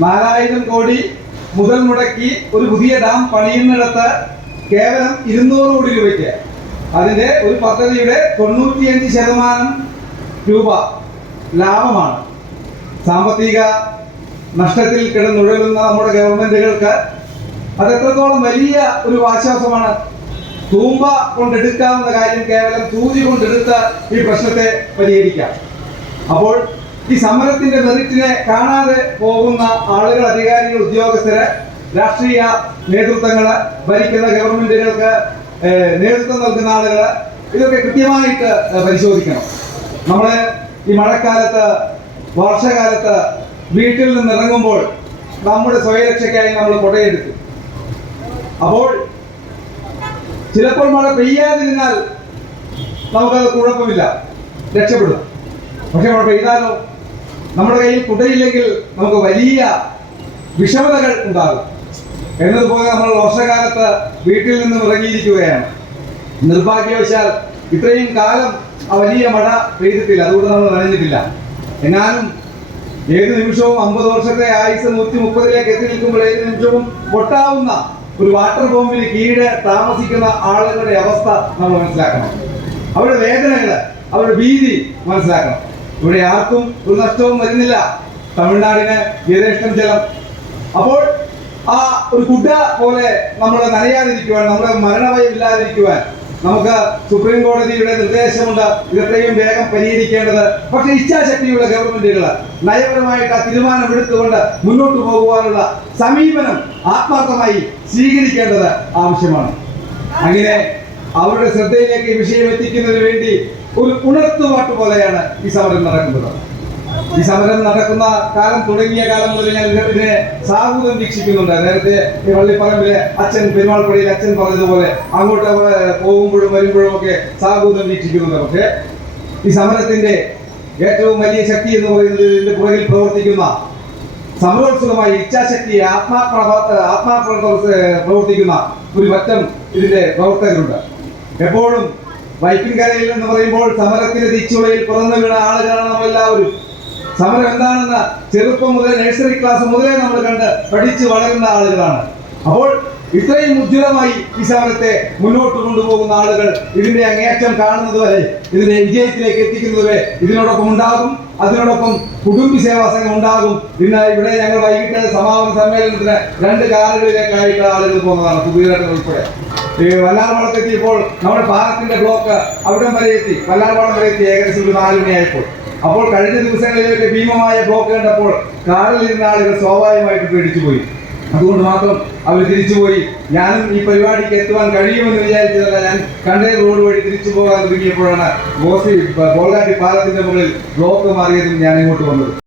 നാലായിരം കോടി മുതൽ മുടക്കി ഒരു പുതിയ ഡാം പണിയുന്നിടത്ത് കേവലം ഇരുന്നൂറ് കോടി രൂപയ്ക്ക്. അതിന്റെ ഒരു പദ്ധതിയുടെ തൊണ്ണൂറ്റിയഞ്ച് ശതമാനം രൂപ ലാഭമാണ്. സാമ്പത്തിക നഷ്ടത്തിൽ കിടന്നുഴലുന്ന നമ്മുടെ ഗവൺമെന്റുകൾക്ക് അത് എത്രത്തോളം വലിയ ഒരു ആശ്വാസമാണ്. തൂമ്പ കൊണ്ടെടുക്കാവുന്ന കാര്യം കേവലം സൂചി കൊണ്ടെടുത്ത് ഈ പ്രശ്നത്തെ പരിഹരിക്കാം. അപ്പോൾ ഈ സമരത്തിന്റെ മെറിറ്റിനെ കാണാതെ പോകുന്ന ആളുകൾ അധികാരികൾ ഉദ്യോഗസ്ഥര് രാഷ്ട്രീയ നേതൃത്വങ്ങൾ ഭരിക്കുന്ന ഗവൺമെന്റുകൾക്ക് നേതൃത്വം നൽകുന്ന ആളുകൾ ഇതൊക്കെ കൃത്യമായിട്ട് പരിശോധിക്കണം. നമ്മൾ ഈ മഴക്കാലത്ത് വർഷകാലത്ത് വീട്ടിൽ നിന്ന് ഇറങ്ങുമ്പോൾ നമ്മുടെ സ്വയരക്ഷയ്ക്കായി നമ്മൾ കൊടയെടുത്തു. അപ്പോൾ ചിലപ്പോൾ മഴ പെയ്യാതിരുന്നാൽ നമുക്കത് കുഴപ്പമില്ല രക്ഷപ്പെടും. പക്ഷെ മഴ പെയ്താലോ? നമ്മുടെ കയ്യിൽ കുടയില്ലെങ്കിൽ നമുക്ക് വലിയ വിഷമതകൾ ഉണ്ടാകും. എന്നതുപോലെ നമ്മൾ വർഷകാലത്ത് വീട്ടിൽ നിന്നും ഇറങ്ങിയിരിക്കുകയാണ്. നിർഭാഗ്യവശാൽ ഇത്രയും കാലം ആ വലിയ മഴ പെയ്തിട്ടില്ല. അതുകൊണ്ട് നമ്മൾ നനഞ്ഞിട്ടില്ല. എന്നാലും ഏത് നിമിഷവും അമ്പത് വർഷത്തെ ആയുസ് നൂറ്റി മുപ്പതിലേക്ക് എത്തി നിൽക്കുമ്പോൾ ഏത് നിമിഷവും പൊട്ടാവുന്ന ഒരു വാട്ടർ ബോംബിന് കീഴെ താമസിക്കുന്ന ആളുകളുടെ അവസ്ഥ നമ്മൾ മനസ്സിലാക്കണം. അവരുടെ വേദനകൾ അവരുടെ ഭീതി മനസ്സിലാക്കണം. ഇവിടെ ആർക്കും ഒരു നഷ്ടവും വരുന്നില്ല. തമിഴ്നാടിന് യഥേഷ്ടം ജലം. അപ്പോൾ ആ ഒരു കുഡ പോലെ നമ്മൾ നനയാതിരിക്കുവാൻ നമ്മുടെ മരണഭയം നമുക്ക് സുപ്രീം കോടതിയുടെ നിർദ്ദേശമുണ്ട്. ഇതെത്രയും വേഗം പരിഹരിക്കേണ്ടത്. പക്ഷെ ഇച്ഛാശക്തിയുള്ള ഗവൺമെന്റുകൾ നയപരമായിട്ട് ആ തീരുമാനമെടുത്തുകൊണ്ട് മുന്നോട്ട് പോകുവാനുള്ള സമീപനം ആത്മാർത്ഥമായി സ്വീകരിക്കേണ്ടത് ആവശ്യമാണ്. അങ്ങനെ അവരുടെ ശ്രദ്ധയിലേക്ക് ഈ വിഷയം എത്തിക്കുന്നതിന് വേണ്ടി ഒരു ഉണർത്തുപാട്ട് പോലെയാണ് ഈ സമരം നടക്കുന്നത്. ഈ സമരം നടക്കുന്ന കാലം തുടങ്ങിയ കാലം മുതൽ ഞാൻ ഇതിനെ- സാഹൂതം വീക്ഷിക്കുന്നുണ്ട്. നേരത്തെ ഈ വള്ളിപ്പറമ്പിലെ അച്ഛൻ പെരുമാൾപ്പടിയിൽ അച്ഛൻ പറഞ്ഞതുപോലെ അങ്ങോട്ട് പോകുമ്പോഴും വരുമ്പോഴും ഒക്കെ സാഹൂതം വീക്ഷിക്കുന്നുണ്ട് പക്ഷേ ഈ സമരത്തിന്റെ ഏറ്റവും വലിയ ശക്തി എന്ന് പറയുന്നത് ഇതിന്റെ പുറകിൽ പ്രവർത്തിക്കുന്ന സമരോത്സുകമായ ഇച്ഛാശക്തി ആത്മാർപ്പണ ആത്മാപ്രവർത്തിക്കുന്ന പ്രവർത്തിക്കുന്ന ഒരു വറ്റം ഇതിന്റെ പ്രവർത്തകരുണ്ട്. എപ്പോഴും വൈപ്പിൻകരയിൽ എന്ന് പറയുമ്പോൾ സമരത്തിന്റെ തിച്ചുളയിൽ പിറന്നു വീണ ആളുകളാണ് നമ്മളെല്ലാവരും സമരം എന്താണെന്ന് ചെറുപ്പം മുതൽ നഴ്സറി ക്ലാസ് മുതലേ നമ്മൾ കണ്ട് പഠിച്ചു വളരുന്ന ആളുകളാണ്. അപ്പോൾ ഇത്രയും ഉജ്ജ്വലമായി ഈ സമരത്തെ മുന്നോട്ട് കൊണ്ടുപോകുന്ന ആളുകൾ ഇതിന്റെ അങ്ങേയറ്റം കാണുന്നത് വരെ ഇതിന്റെ വിജയത്തിലേക്ക് എത്തിക്കുന്നത് വരെ ഇതിനോടൊപ്പം ഉണ്ടാകും. അതിനോടൊപ്പം കുടുംബ സേവാ സംഘം ഉണ്ടാകും. ഇന്ന് ഇവിടെ ഞങ്ങൾ വൈകിട്ട് സമാപന സമ്മേളനത്തിന് രണ്ട് കാറുകളിലേക്കായിട്ട് ആളുകൾ പോകുന്നതാണ്. പുതിയതായിട്ട് ഉൾപ്പെടെ. ഈ വല്ലാർപാടത്ത് എത്തിയപ്പോൾ നമ്മുടെ പാലത്തിന്റെ ബ്ലോക്ക് അവിടം വരെ എത്തി. വല്ലാർപാടം വരെ എത്തി. ഏകദേശം ഒരു നാല് മണിയായപ്പോൾ. അപ്പോൾ കഴിഞ്ഞ ദിവസങ്ങളിലൊക്കെ ഭീമമായ ബ്ലോക്ക് കണ്ടപ്പോൾ കാറിൽ ഇരുന്ന ആളുകൾ സ്വാഭാവികമായിട്ട് പേടിച്ചു പോയി. അതുകൊണ്ട് മാത്രം അവർ തിരിച്ചുപോയി ഞാനും ഈ പരിപാടിക്ക് എത്തുവാൻ കഴിയുമെന്ന് വിചാരിച്ചതല്ല ഞാൻ കണ്ടേ റോഡ് വഴി തിരിച്ചു പോകാൻ തുടങ്ങിയപ്പോഴാണ് ഗോസി ബോൾഗാട്ടി പാലത്തിന്റെ മുകളിൽ ബ്ലോക്ക് മാറിയതും ഞാൻ ഇങ്ങോട്ട് വന്നത്.